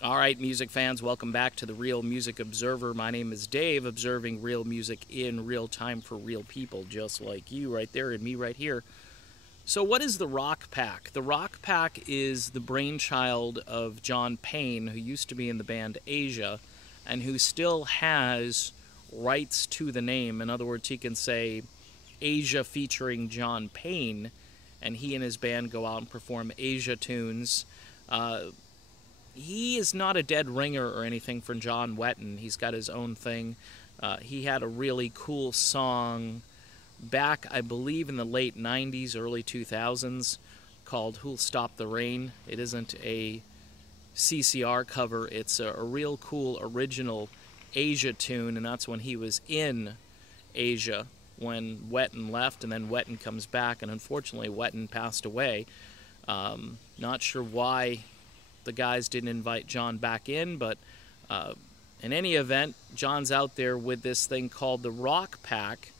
All right, music fans, welcome back to the Real Music Observer. My name is Dave, observing real music in real time for real people, just like you right there and me right here. So, what is the Rock Pack? The Rock Pack is the brainchild of John Payne, who used to be in the band Asia, and who still has rights to the name. In other words, he can say Asia featuring John Payne, and he and his band go out and perform Asia tunes. He is not a dead ringer or anything for John Wetton. He's got his own thing. He had a really cool song back, I believe, in the late 90s, early 2000s called Who'll Stop the Rain. It isn't a CCR cover. It's a real cool original Asia tune, and that's when he was in Asia when Wetton left, and then Wetton comes back, and unfortunately Wetton passed away. Not sure why the guys didn't invite John back in, but in any event, John's out there with this thing called the Rock Pack,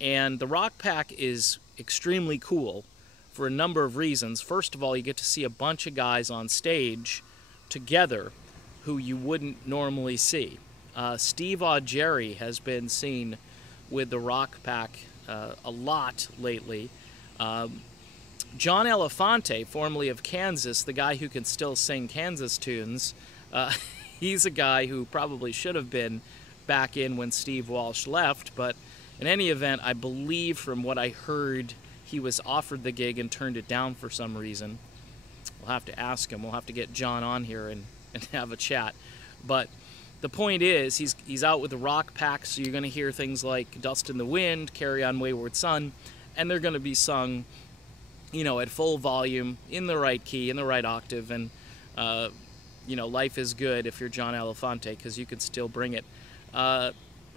and the Rock Pack is extremely cool for a number of reasons. First of all, you get to see a bunch of guys on stage together who you wouldn't normally see. Steve Augeri has been seen with the Rock Pack a lot lately. John Elefante, formerly of Kansas, the guy who can still sing Kansas tunes, he's a guy who probably should have been back in when Steve Walsh left, but in any event, I believe from what I heard, he was offered the gig and turned it down for some reason. We'll have to ask him. We'll have to get John on here and have a chat. But the point is, he's out with the Rock Pack, so you're going to hear things like Dust in the Wind, Carry On Wayward Son, and they're going to be sung, you know, at full volume, in the right key, in the right octave, and, you know, life is good if you're John Elefante, because you can still bring it.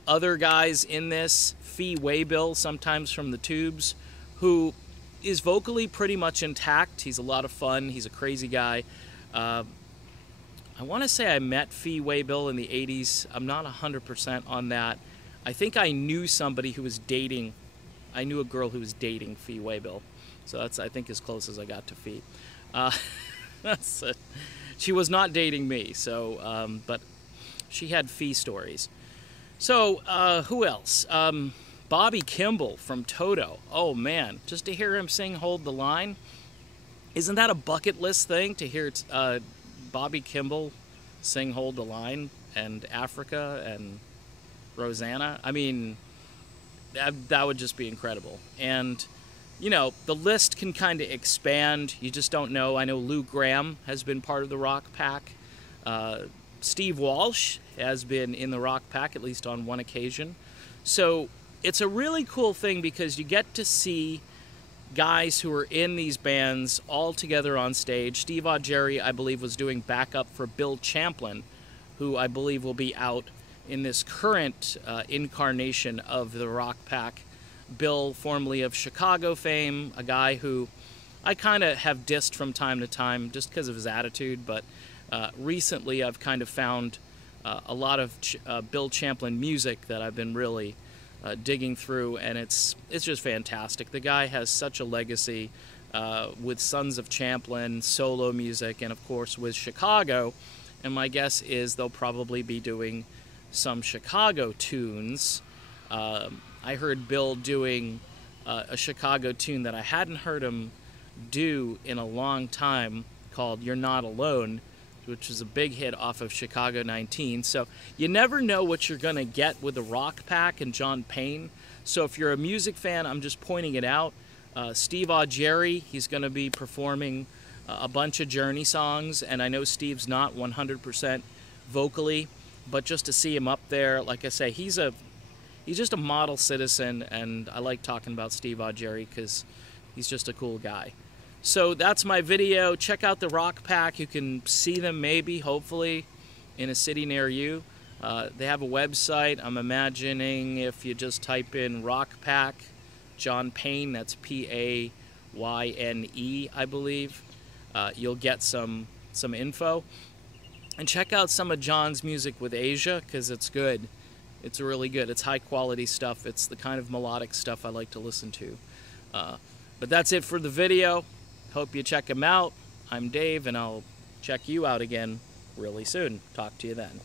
Other guys in this, Fee Waybill, sometimes from the Tubes, who is vocally pretty much intact. He's a lot of fun. He's a crazy guy. I want to say I met Fee Waybill in the 80s. I'm not 100% on that. I think I knew somebody who was dating, I knew a girl who was dating Fee Waybill. So that's, I think, as close as I got to Fee. She was not dating me, so, but she had Fee stories. So, who else? Bobby Kimball from Toto. Oh, man. Just to hear him sing Hold the Line. Isn't that a bucket list thing, to hear Bobby Kimball sing Hold the Line and Africa and Rosanna? I mean, that would just be incredible. And, you know, the list can kind of expand. You just don't know. I know Lou Gramm has been part of the Rock Pack. Steve Walsh has been in the Rock Pack, at least on one occasion. So it's a really cool thing because you get to see guys who are in these bands all together on stage. Steve Augeri, I believe, was doing backup for Bill Champlin, who I believe will be out in this current incarnation of the Rock Pack. Bill, formerly of Chicago fame, a guy who I kind of have dissed from time to time just because of his attitude, but recently I've kind of found a lot of Bill Champlin music that I've been really digging through, and it's just fantastic. The guy has such a legacy with Sons of Champlin, solo music, and of course with Chicago, and my guess is they'll probably be doing some Chicago tunes. I heard Bill doing a Chicago tune that I hadn't heard him do in a long time called You're Not Alone, which was a big hit off of Chicago 19. So you never know what you're going to get with the Rock Pack and John Payne. So if you're a music fan, I'm just pointing it out. Steve Augeri, he's going to be performing a bunch of Journey songs, and I know Steve's not 100% vocally, but just to see him up there, like I say, he's just a model citizen, and I like talking about Steve Augeri because he's just a cool guy. So that's my video. Check out the Rock Pack. You can see them maybe, hopefully, in a city near you. They have a website. I'm imagining if you just type in Rock Pack, John Payne, that's Payne, I believe, you'll get some info. And check out some of John's music with Asia, because it's good. It's really good. It's high quality stuff. It's the kind of melodic stuff I like to listen to. But that's it for the video. Hope you check him out. I'm Dave, and I'll check you out again really soon. Talk to you then.